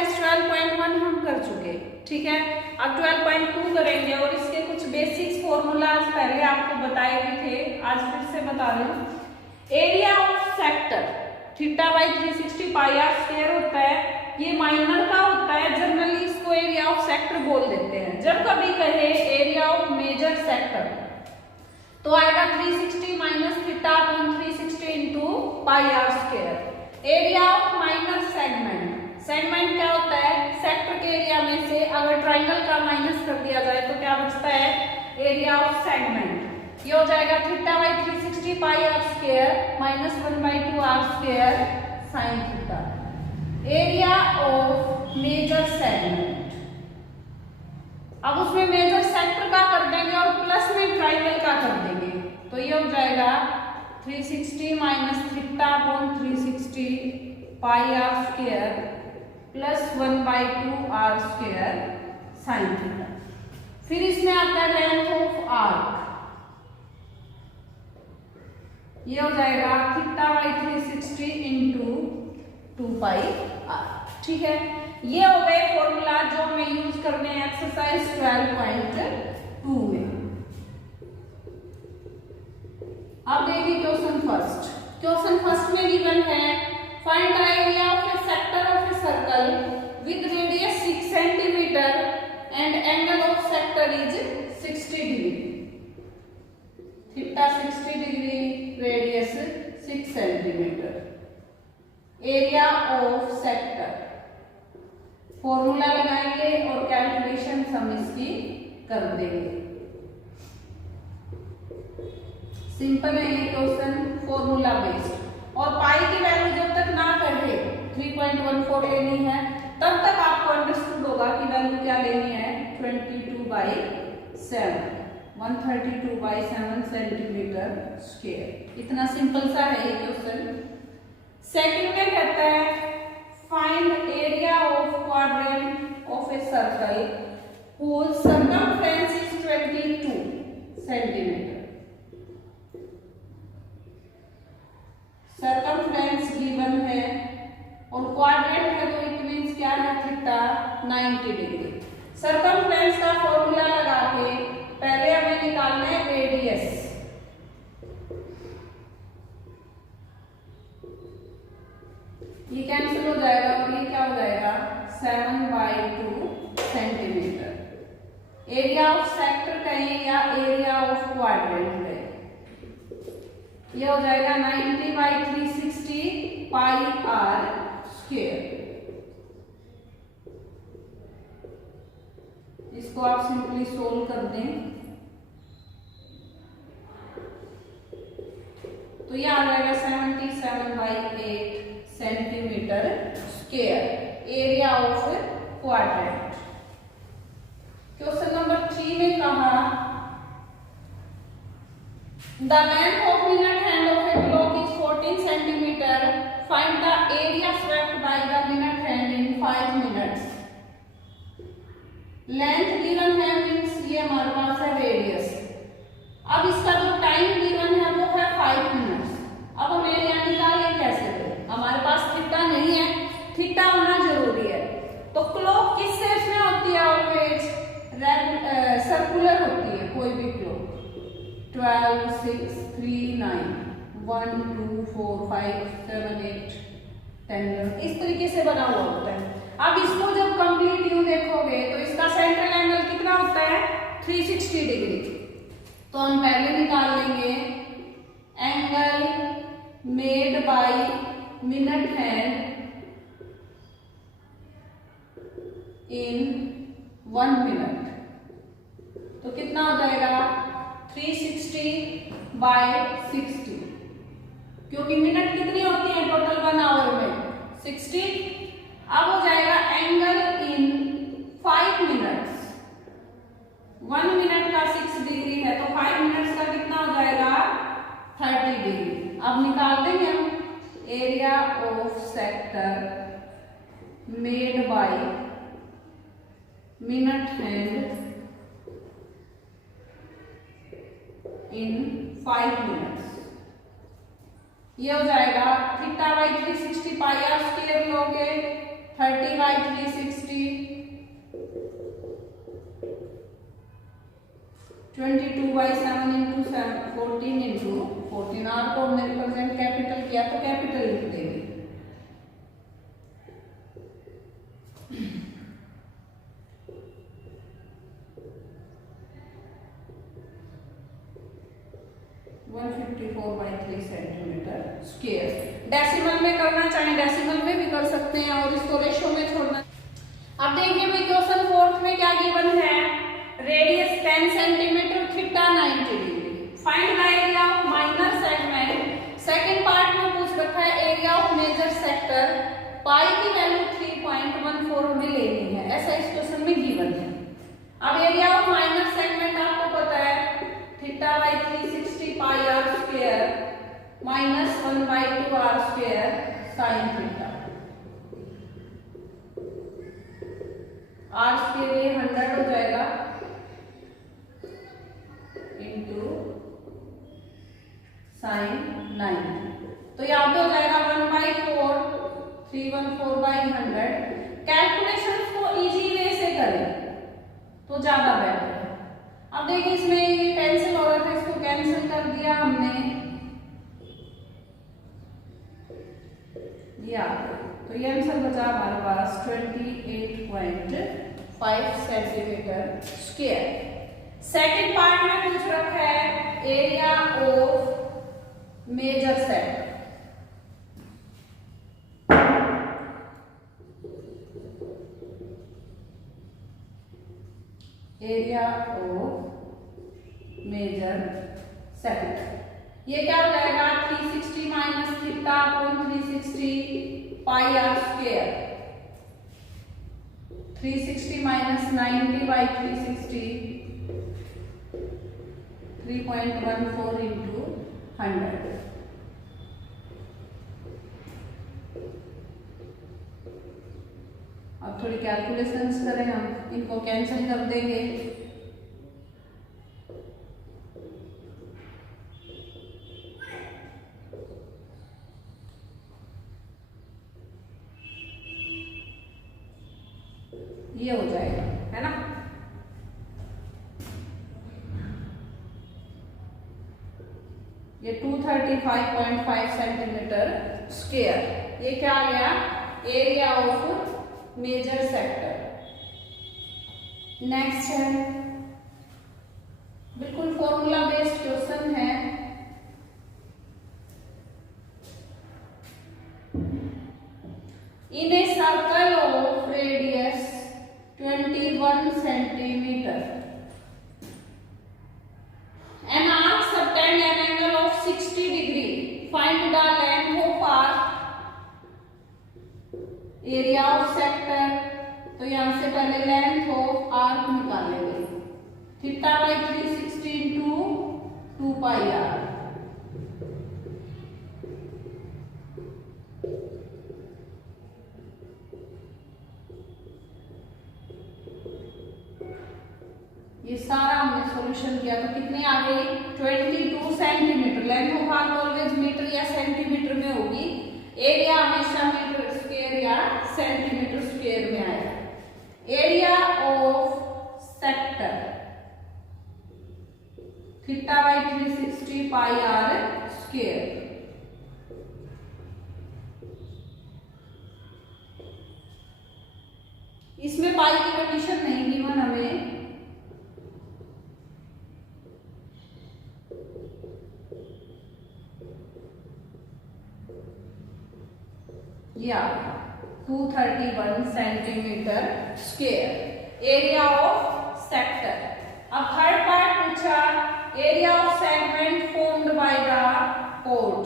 Exercise 12.1 हम कर चुके, ठीक है। अब 12.2 करेंगे और इसके कुछ बेसिक्स फॉर्मूलाज पहले आपको बताए भी थे, आज फिर से बता रही हूँ। Area of sector theta by 360 pi r square होता है, ये माइनर का होता है, जनरली इसको एरिया ऑफ सेक्टर बोल देते हैं। जब कभी कहे एरिया ऑफ मेजर सेक्टर तो आएगा 360 minus theta upon 360 into pi r square. Area of minor segment, segment क्या होता है, सेक्टर के एरिया में से अगर ट्राइंगल का माइनस कर दिया जाए तो क्या बचता है, एरिया ऑफ सेगमेंट। ये हो जाएगा theta by 360 pi r square minus 1/2 r square sine theta. Area of major segment, अब उसमें मेजर सेक्टर का कर देंगे और प्लस में ट्राइंगल का कर देंगे, तो ये हो जाएगा 360 minus theta upon 360 pi r square plus 1/2 r square sine theta. फिर इसमें आता है लेंथ ऑफ आर्क, ये हो जाएगा theta by 360 into 2 pi r, ठीक है। ये हो गए फॉर्मूला जो हमें यूज करने हैं एक्सरसाइज 12.2 में। अब देखिए क्वेश्चन फर्स्ट। क्वेश्चन फर्स्ट में गिवन है find the area of A sector of a circle with radius 6 centimetre and angle of sector is 60 degree. Theta 60 degree, radius 6 centimetre. Area of sector, formula लगाएंगे और calculation हम इसकी कर देंगे। Simple है ये क्वेश्चन, फॉर्मूला बेस्ड। और पाई की वैल्यू जब तक ना कहे 3.14 लेनी है तब तक आपको अंडरस्टूड होगा कि वैल्यू क्या लेनी है, 22/7 132/7 सेंटीमीटर स्क्वायर। इतना सिंपल सा है ये क्वेश्चन। सेकंड में कहता है find area of quadrant of a circle whose circumference is 22 centimetre. Circumference given है और क्वाड्रेंट है तो इट मींस क्या है, थीटा 90 डिग्री। सर्कमफ्रेंस का फॉर्मूला लगा के पहले हमें निकालना है रेडियस। ये कैंसिल हो जाएगा और ये क्या हो जाएगा 7/2 सेंटीमीटर। एरिया ऑफ सेक्टर कहें या एरिया ऑफ क्वाड्रेंट कहें, ये हो जाएगा 90/360 पाई आर स्क्वायर। इसको आप सिंपली सोल्व कर दें तो ये आ जाएगा 77/8 centimetre square, area of quadrant. Question number 3 में कहा the length of minute hand of a clock is 14 centimetre, find the area swept by the minute hand in 5 minutes. Length given है means ये हमारे पास है रेडियस। अब इसका जो time given है वो है 5 मिनट्स। अब हम एरिया निकालें कैसे, हमारे पास थीटा नहीं है, थीटा होना जरूरी है। तो क्लॉक किस शेप में होती है, ऑलवेज सर्कुलर होती है कोई भी क्लॉक। 12 6 3 9 1 2 4 5 7 8 10 इस तरीके से बना हुआ होता है। अब इसको जब कंप्लीट यू देखोगे तो इसका सेंट्रल एंगल कितना होता है, 360 डिग्री। तो हम पहले निकाल लेंगे angle made by minute hand in 1 minute, तो कितना हो जाएगा 360/60, क्योंकि मिनट कितनी होती है टोटल 1 आवर में 60। अब हो जाएगा एंगल इन 5 मिनट्स, 1 मिनट का 6 डिग्री है तो 5 मिनट्स का कितना हो जाएगा 30 डिग्री। अब निकाल देंगे हम area of sector made by minute hand in 5 minutes. ये हो जाएगा theta by 360 pi r square लोगे 30 by 360, 22 by 7 into 7, 14 into 14। Are को हमने रिप्रेजेंट कैपिटल किया तो कैपिटल लिख देंगे। 154 by 3 सेंटीमीटर स्क्वायर। डेसिमल में करना चाहे डेसिमल में भी कर सकते हैं और इसको रेशो में छोड़ना। अब देखिए भाई क्वेश्चन 4 में क्या गिवन है, radius 10 centimetre, theta 90 degree, find the area of minor segment. Second part में पूछ रखा है एरिया ऑफ मेजर सेक्टर, पाई की वैल्यू 3.14 हमें लेनी है, ऐसा इस क्वेश्चन में गिवन है। अब एरिया ऑफ माइनर सेगमेंट आपको पता है theta by 360 pi r square minus 1/2 r square sine theta. R square ये 100 हो जाएगा इंटू साइन 90, तो यहाँ पे हो जाएगा 1/4, 314/100। कैलकुलेशन को इजी वे से करें तो ज्यादा बेटर है। अब देखिए इसमें ये कैंसिल हो रहा था, इसको कैंसिल कर दिया हमने, ये आ गया, तो ये आंसर बचा हमारे पास 28.5 सेंटीमीटर स्क्वायर। सेकंड पार्ट में पूछ रखा है area of major sector. Area of major sector ये क्या हो जाएगा 360 minus theta upon 360 pi r square, 360 minus 90 by 360, 3.14 into 100। अब थोड़ी कैलकुलेशंस करें हम, इनको कैंसिल कर देंगे। ये हो जाएगा, है ना। ये 235.5 सेंटीमीटर स्क्वायर, ये क्या आ गया area of major sector. Next है बिल्कुल फॉर्मूला बेस्ड क्वेश्चन है, in a circle of radius 21 centimetre an arc subtend an angle of 60 degree, find the length of arc, area of sector. तो यहां से पहले लेंथ ऑफ आर्क निकालेंगे, theta by 360 into 2 pi r. ये सारा हमने solution किया तो कितने आ गई 22 centimetre. Length of arc always metre या सेंटीमीटर में होगी, एरिया हमेशा मीटर स्क्वायर या सेंटीमीटर स्क्वायर में आएगा। Area of sector theta by 360 pi r square. इसमें पाई की कंडीशन नहीं गिवन हमें, या 231 centimetre square area of sector. अब थर्ड पार्ट पूछा area of segment formed by the कोड।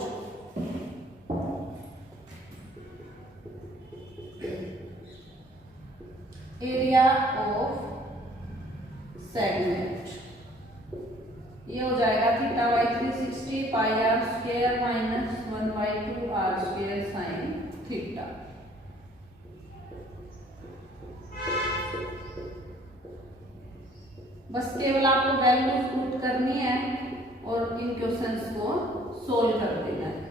एरिया ऑफ सेगमेंट ये हो जाएगा theta by 360 pi r square minus 1/2 r square sine theta. बस केवल आपको वैल्यूज पुट करनी है और इन क्वेश्चंस को सोल्व कर देना है।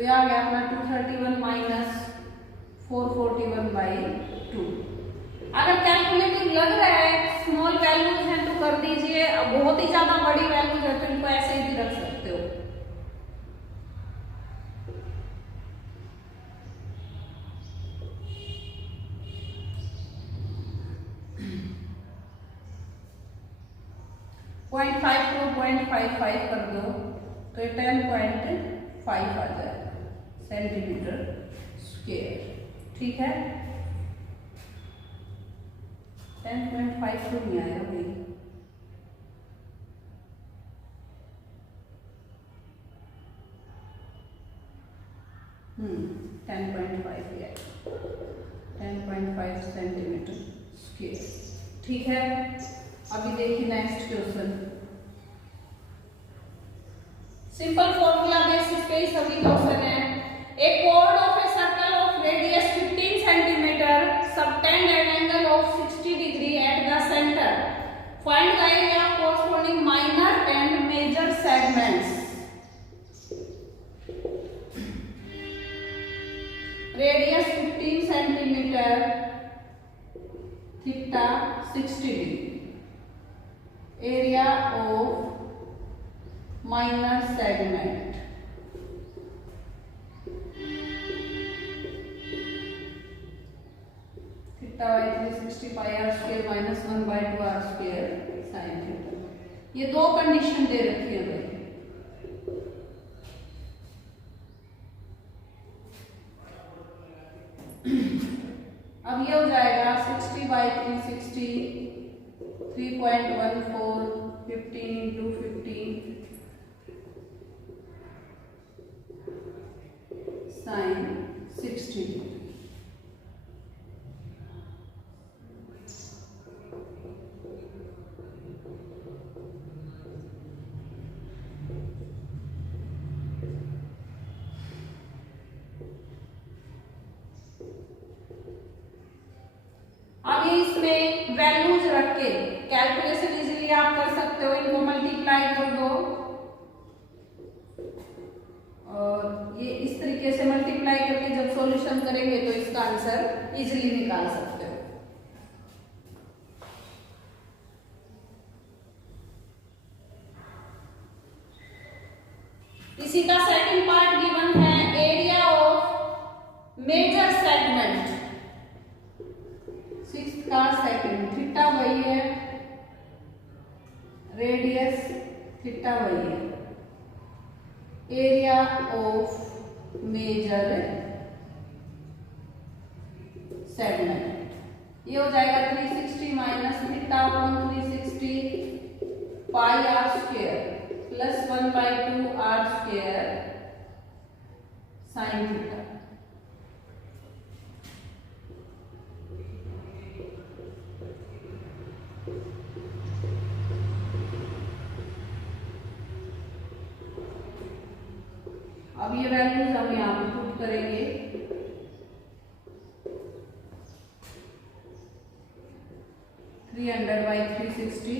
तो ये आ गया अपना 231 माइनस 441/2। अगर कैलकुलेटिव लग रहा है, स्मॉल वैल्यूज हैं तो कर दीजिए, अब बहुत ही ज्यादा बड़ी वैल्यूज है तो इनको ऐसे ही भी रख सकते हो। पॉइंट 5 को 0.55 कर दो तो ये 10.5 आ जाएगा सेंटीमीटर स्क्वायर। ठीक है, 10.5 तो नहीं आएगा भाई, हम्म 10.5 ही आएगा, 10.5 सेंटीमीटर स्क्वायर। ठीक है, अभी देखिए next question. Simple formula basis पे सभी क्वेश्चन है। ए chord of a circle of radius 15 centimeter subtend an angle of 60 degree at the center. Find the area of corresponding minor and major segments. Radius 15 centimeter, theta 60 degree. Area of minor segment. Theta by 360 pi r square minus 1/2 r square sin theta. ये दो condition दे रखी है भाई। अब ये हो जाएगा 60 by 360, 3.14, 15 into 15 sin 60। आगे इसमें वैल्यूज रख के कैलकुलेशन इजीली आप कर सकते हो। इनको मल्टीप्लाई कर दो और ये इस तरीके से मल्टीप्लाई करके जब सॉल्यूशन करेंगे तो इसका आंसर इजीली निकाल सकते हो। इसी का सेकंड पार्ट गिवन है, area of major segment. Sixth का सेकंड, थीटा वही है, रेडियस थीटा वही है, एरिया ऑफ मेजर सेगमेंट। ये हो जाएगा 360 minus theta upon 360 pi r square plus 1/2 r square sine theta. अब ये वैल्यूज हम यहाँ पे पुट करेंगे। थ्री 360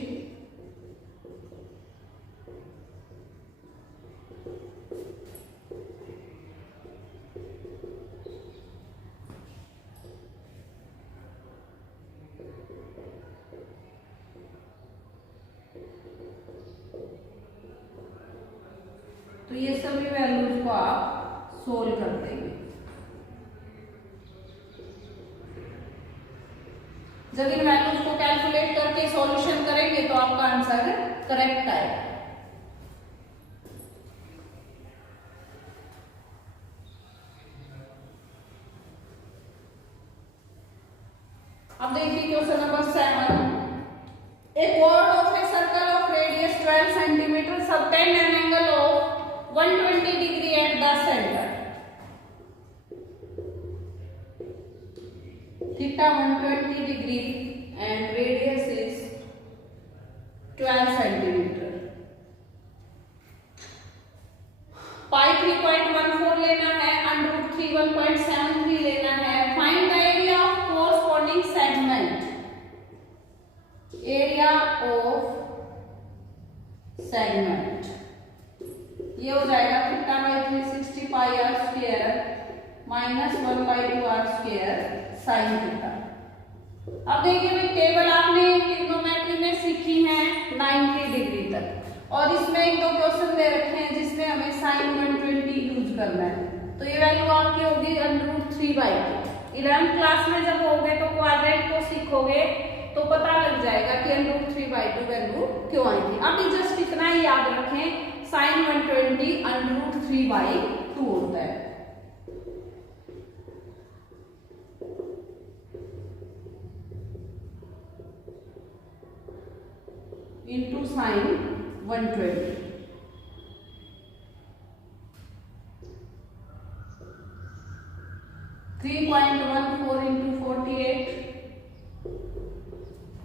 तो ये सभी वैल्यूज को आप सोल्व कर देंगे। जब इन वैल्यूज को कैलकुलेट करके सॉल्यूशन करेंगे तो आपका आंसर करेक्ट आएगा। अब देखिए question number 7। A chord of a circle of radius 12 centimeter subtend an angle of 120 degree at the center. Theta 120 degree and radius is 12 centimeter. Pi 3.14 लेना है, √3 1.73 लेना है। Find the area of corresponding segment. Area of segment ये हो जाएगा theta by 360 pi r square minus 1/2r² sine theta. अब देखिए भाई टेबल आपने ट्रिग्नोमेट्री में सीखी है 90 डिग्री तक, और इसमें एक दो क्वेश्चन दे रखे हैं जिसमें हमें साइन 120 यूज करना है। तो ये वैल्यू आपकी होगी √3/2। 11th क्लास में जब होगे तो क्वाड्रेंट को सीखोगे तो पता लग जाएगा कि √3/2 वैल्यू क्यों आई थी। अभी जस्ट इतना ही याद रखें, साइन 120 √3/2 होता है। Into sine 120 3.14 into 48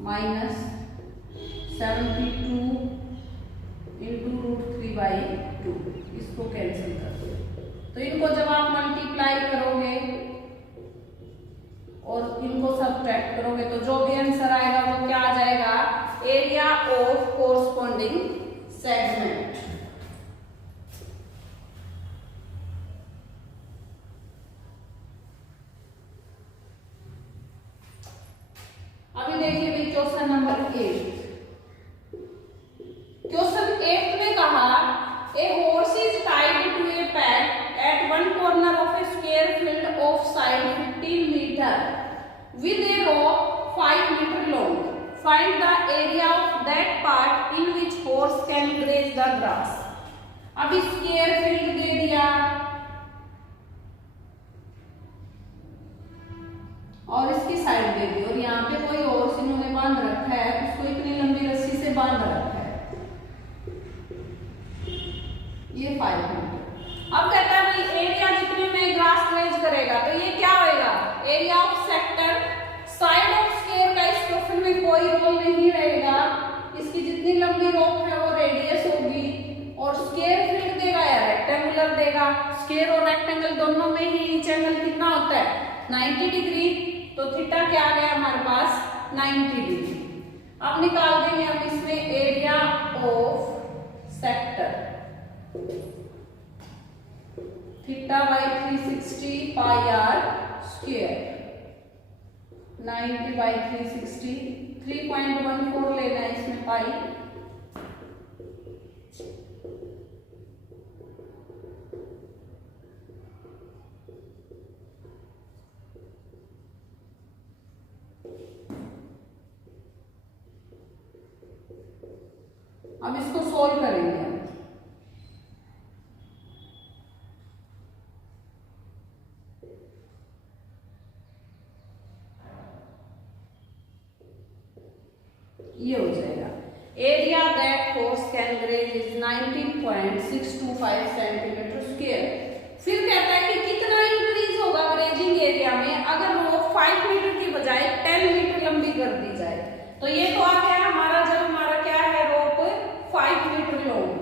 minus 72 into √3/2। इसको कैंसिल कर दो। तो इनको जब आप मल्टीप्लाई करोगे और इनको सब्ट्रैक्ट करोगे तो जो भी आंसर आएगा वो क्या आ जाएगा, एरिया ऑफ कोरस्पॉन्डिंग सेगमेंट। अभी देखिए भाई क्वेश्चन नंबर 8। क्वेश्चन 8 में कहा a horse is tied to a peg at one corner of a square field of side 15 metre with a rope 5 meter long. Find the area of that part in which horse can graze the grass. अब square field दे दिया और इसकी side दे दी, और यहाँ पे कोई horse इन्होंने बांध रखा है, उसको इतनी लंबी रस्सी से बांध रखा है, ये 5 मीटर। अब कहता है भाई एरिया जितने में ग्रास ग्रेज करेगा तो ये क्या होएगा, area of sector. Side of square का इस क्वेश्चन में कोई रोल नहीं रहेगा, इसकी जितनी लंबी रोप है वो रेडियस होगी, और स्क्वायर फील्ड देगा या रेक्टेंगुलर देगा। स्क्वायर और रेक्टेंगल दोनों में ही ईच एंगल कितना होता है, 90 डिग्री। तो थीटा क्या आ गया हमारे पास, 90 डिग्री। अब निकाल देंगे हम इसमें area of sector, theta by 360 pi r square, 90 by 360, 3.14 लेना है इसमें पाई, अब इसको सोल्व करेंगे हम। ये हो जाएगा area that horse can graze is 19.625 centimetre square. फिर कहता है कि कितना इंक्रीज होगा ग्रेजिंग एरिया में अगर वो 5 मीटर की बजाय 10 मीटर लंबी कर दी जाए। तो ये तो आ गया हमारा, जब हमारा क्या है रोप 5 मीटर लॉन्ग।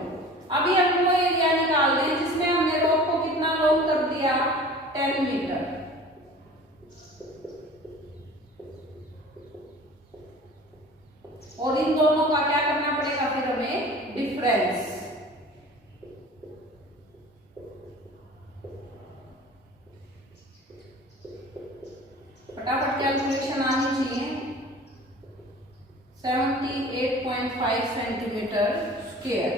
अभी हम वो एरिया निकाल दें जिसमें हमने रोप को कितना लॉन्ग कर दिया, 10 मीटर। और इन दोनों का क्या करना पड़ेगा फिर हमें, डिफरेंस। फटाफट कैलकुलेशन आनी चाहिए। 78.5 सेंटीमीटर स्क्वायर।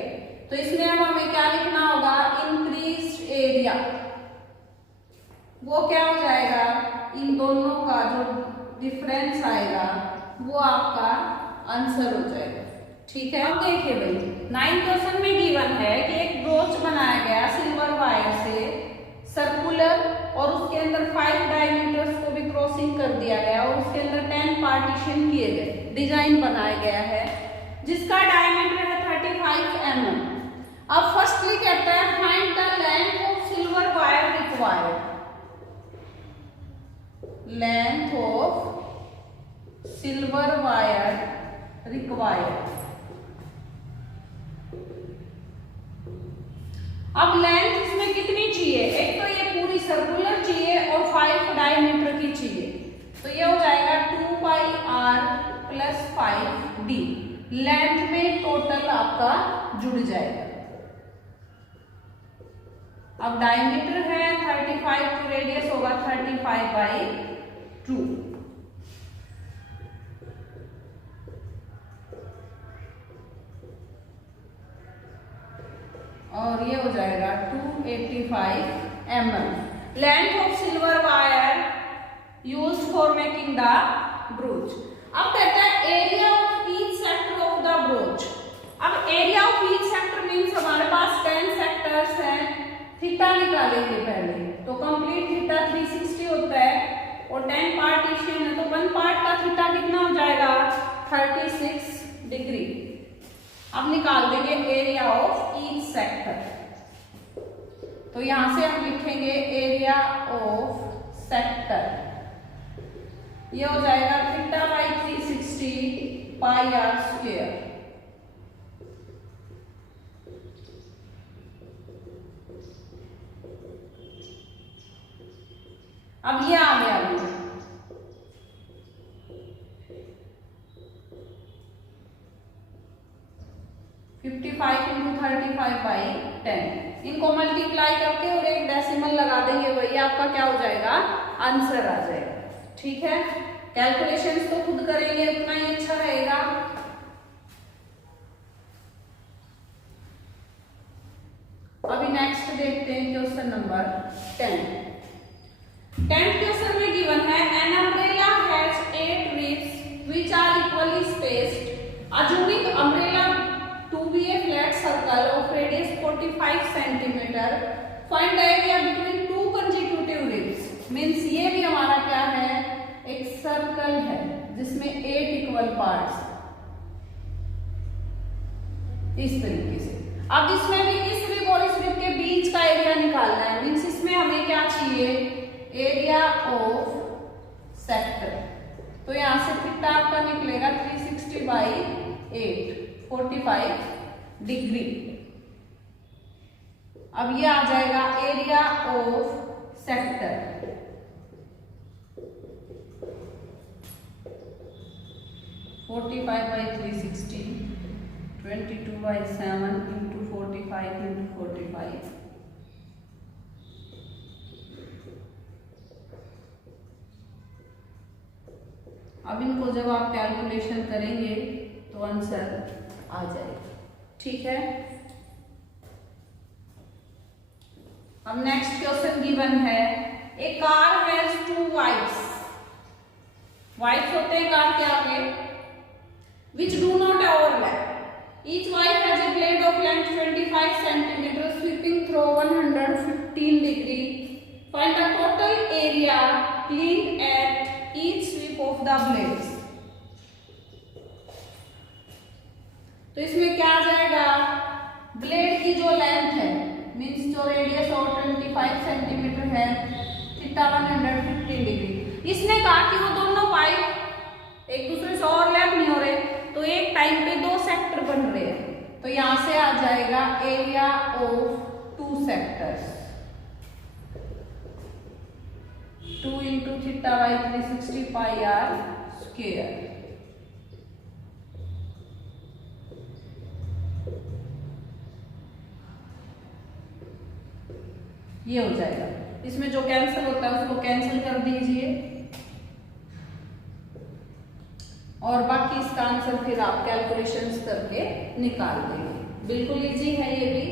तो इसमें अब हमें क्या लिखना होगा, इंक्रीज एरिया। वो क्या हो जाएगा, इन दोनों का जो डिफरेंस आएगा वो आपका आंसर हो जाएगा। ठीक है, अब देखिए भाई 9 क्वेश्चन में गिवन है कि एक ब्रोच बनाया गया सिल्वर वायर से सर्कुलर, और उसके अंदर 5 डायमीटर्स को भी क्रॉसिंग कर दिया गया, और उसके अंदर 10 पार्टीशन किए गए, डिजाइन बनाया गया है जिसका डायमीटर है 35 mm। अब फर्स्टली कहता है find the length of silver wire required. Length of silver wire required. अब लेंथ इसमें कितनी चाहिए, एक तो ये पूरी सर्कुलर चाहिए और 5 डायमीटर की चाहिए, तो ये हो जाएगा 2 पाई r प्लस 5d। लेंथ में टोटल आपका जुड़ जाएगा। अब डायमीटर है 35 तो रेडियस होगा 35/2 और ये हो जाएगा 285 mm। Length of silver wire used for making the brooch. अब कहता है area of each sector of the brooch. अब area of each sector means हमारे पास 10 सेक्टर्स हैं। थीटा निकालेंगे पहले, तो कंप्लीट थीटा 360 होता है और 10 पार्टीशन है, तो 1 पार्ट का थीटा कितना हो जाएगा 36 डिग्री। अब निकाल देंगे एरिया ऑफ ईच सेक्टर। तो यहां से हम लिखेंगे एरिया ऑफ सेक्टर, ये हो जाएगा θ/360 πr²। अब ये आ गया 55 × 35/10। इनको मल्टीप्लाई करके और एक डेसिमल लगा देंगे, वही आपका क्या हो जाएगा आंसर आ जाएगा। ठीक है, कैलकुलेशंस तो खुद करेंगे, उतना ही अच्छा रहेगा। अभी नेक्स्ट देखते हैं क्वेश्चन नंबर 10। 10th क्वेश्चन में गिवन है an umbrella has 8 ribs which are equally spaced. Assuming umbrella to be a flat circle of radius 45 cm, find area between two consecutive ribs. Means ये भी हमारा क्या है, एक सर्कल है जिसमें 8 इक्वल पार्ट्स, इस तरीके से। अब इसमें भी इस रिब और इस रिब के बीच का एरिया निकालना है। मीन्स इसमें हमें क्या चाहिए, एरिया ऑफ सेक्टर। तो यहां से थीटा आपका निकलेगा 360/8 45 डिग्री। अब ये आ जाएगा एरिया ऑफ सेक्टर। फोर्टी 45/360 22/7 × 45 × 45। अब इनको जब आप कैलकुलेशन करेंगे तो आंसर आ जाएगा। ठीक है, अब नेक्स्ट क्वेश्चन गिवन है ए कार हैज 2 वाइफ्स। वाइफ्स होते हैं कार के आगे, which do not overlap. Each wife has a blade of length 25 cm sweeping through 115 degree. Find the total area cleaned at each sweep of the blades. तो इसमें क्या आ जाएगा, blade की जो लेंथ है मींस जो रेडियस और 25 सेंटीमीटर है, थीटा 115 डिग्री। इसने कहा कि वो दोनों पाइप एक दूसरे से ओवरलैप नहीं हो रहे, तो एक टाइम पे 2 सेक्टर बन रहे हैं। तो यहां से आ जाएगा एरिया ऑफ 2 सेक्टर्स, 2 × θ/360 πr²। ये हो जाएगा। इसमें जो कैंसिल होता है उसको कैंसिल कर दीजिए और बाकी इसका आंसर फिर आप कैलकुलेशंस करके निकाल देंगे। बिल्कुल इजी है ये भी।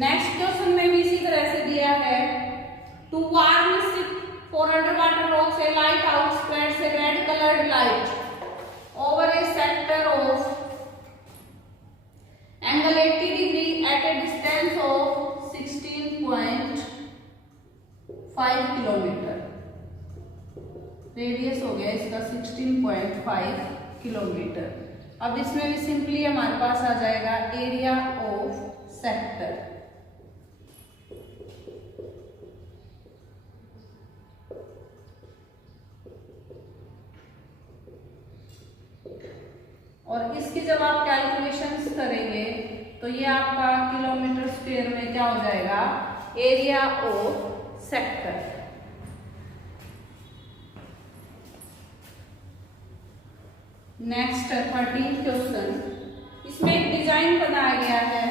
नेक्स्ट क्वेश्चन में भी इसी तरह से दिया है to warn ship for under water rocks a light out spreads a red coloured light over a sector of angle 80 degree at a distance of 16.5 kilometre. Radius हो गया इसका 16.5 किलोमीटर। अब इसमें भी सिंपली हमारे पास आ जाएगा एरिया ऑफ सेक्टर। और इसकी जब आप कैलकुलेशंस करेंगे तो ये आपका किलोमीटर स्क्वायर में क्या हो जाएगा, area of sector. Next 13th question, इसमें एक डिजाइन डिजाइन बनाया गया है,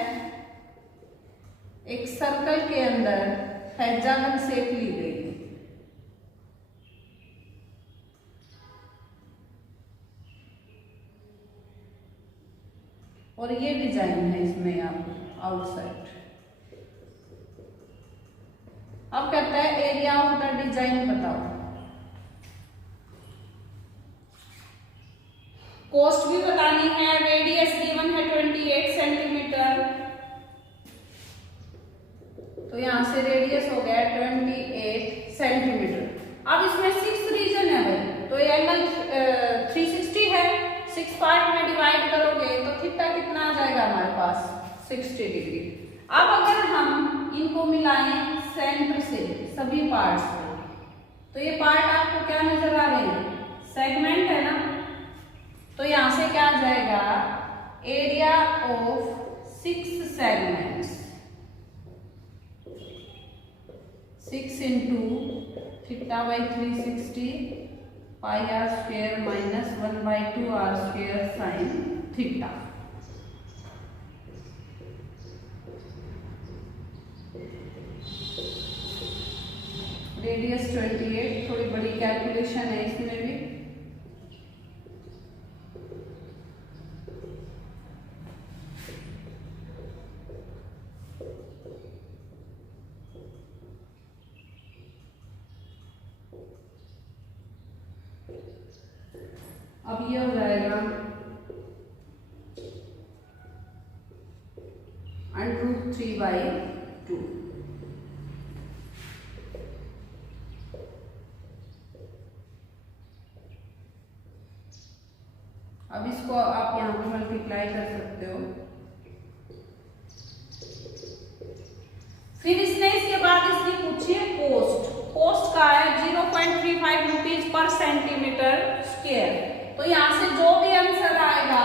एक सर्कल के अंदर हेक्सागन शेप ली गई है। और ये डिजाइन है इसमें यहाँ पर आउटसाइड। अब कहता है एरिया ऑफ द डिजाइन बताओ। कोस्ट भी बतानी है, रेडियस गिवन है 28 सेंटीमीटर, तो यहां से रेडियस हो गया 28 सेंटीमीटर। अब इसमें 6 रीजन है भाई, तो ये एंगल 360 है, 6 पार्ट में डिवाइड करोगे तो थीटा कितना आ जाएगा हमारे पास 60 डिग्री। अब अगर हम इनको मिलाएं सेंटर से सभी पार्ट्स को, तो ये पार्ट आपको क्या नजर आ रहे हैं, सेगमेंट है ना, तो यहां से क्या आ जाएगा area of 6 segments, 6 into theta by 360 pi r square minus 1/2 r square sine theta. Radius 28, थोड़ी बड़ी कैलकुलेशन है इसमें भी। अब ये हो जाएगा √3/2। अब इसको आप यहाँ पे मल्टीप्लाई कर सकते हो। फिर इसने इसके बाद इसकी पूछी है कोस्ट। कोस्ट का है 0.35 रुपीज पर सेंटीमीटर स्क्वायर। तो यहाँ से जो भी आंसर आएगा,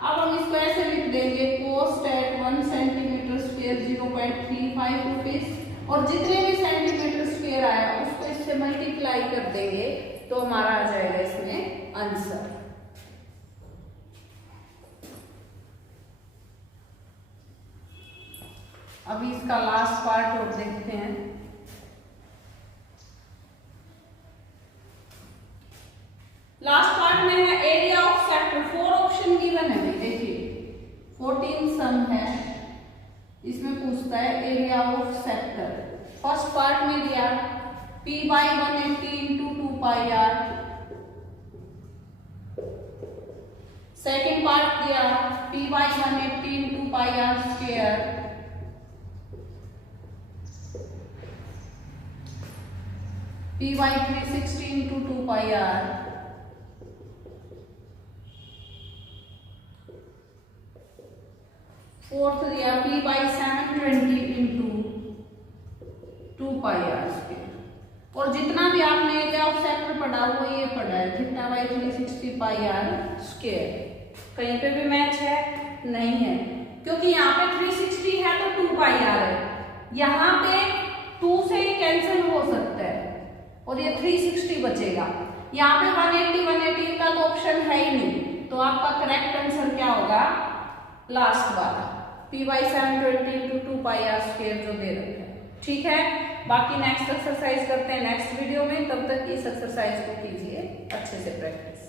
अब हम इसको ऐसे लिख देंगे cost at 1 centimetre square 0.35 rupees, और जितने भी सेंटीमीटर स्क्वायर आया उसको इससे मल्टीप्लाई कर देंगे तो हमारा आ जाएगा इसमें आंसर। अभी इसका लास्ट पार्ट और देखते हैं। लास्ट पार्ट में है area of sector. 4 option given है, देखिए 14 सम है, इसमें पूछता है area of sector. First part में दिया P/180 into 2πr, second part दिया P/180 into πr square, P/360 into 2πr, fourth दिया P/720 इंटू 2πr स्क्वायर। और जितना भी आपने एरिया ऑफ सेक्टर पढ़ा वो ये पढ़ा है θ/360 πr स्क्वायर। कहीं पे भी मैच है नहीं है, क्योंकि यहाँ पे 360 है तो 2πr है, यहाँ पे 2 से ही कैंसिल हो सकता है और ये 360 बचेगा। यहाँ पे 180 का तो ऑप्शन है ही नहीं, तो आपका करेक्ट आंसर क्या होगा लास्ट वाला P/720 इंटू 2πr स्क्वायर जो दे रखा है। ठीक है, बाकी नेक्स्ट एक्सरसाइज करते हैं नेक्स्ट वीडियो में। तब तक इस एक्सरसाइज को कीजिए अच्छे से प्रैक्टिस।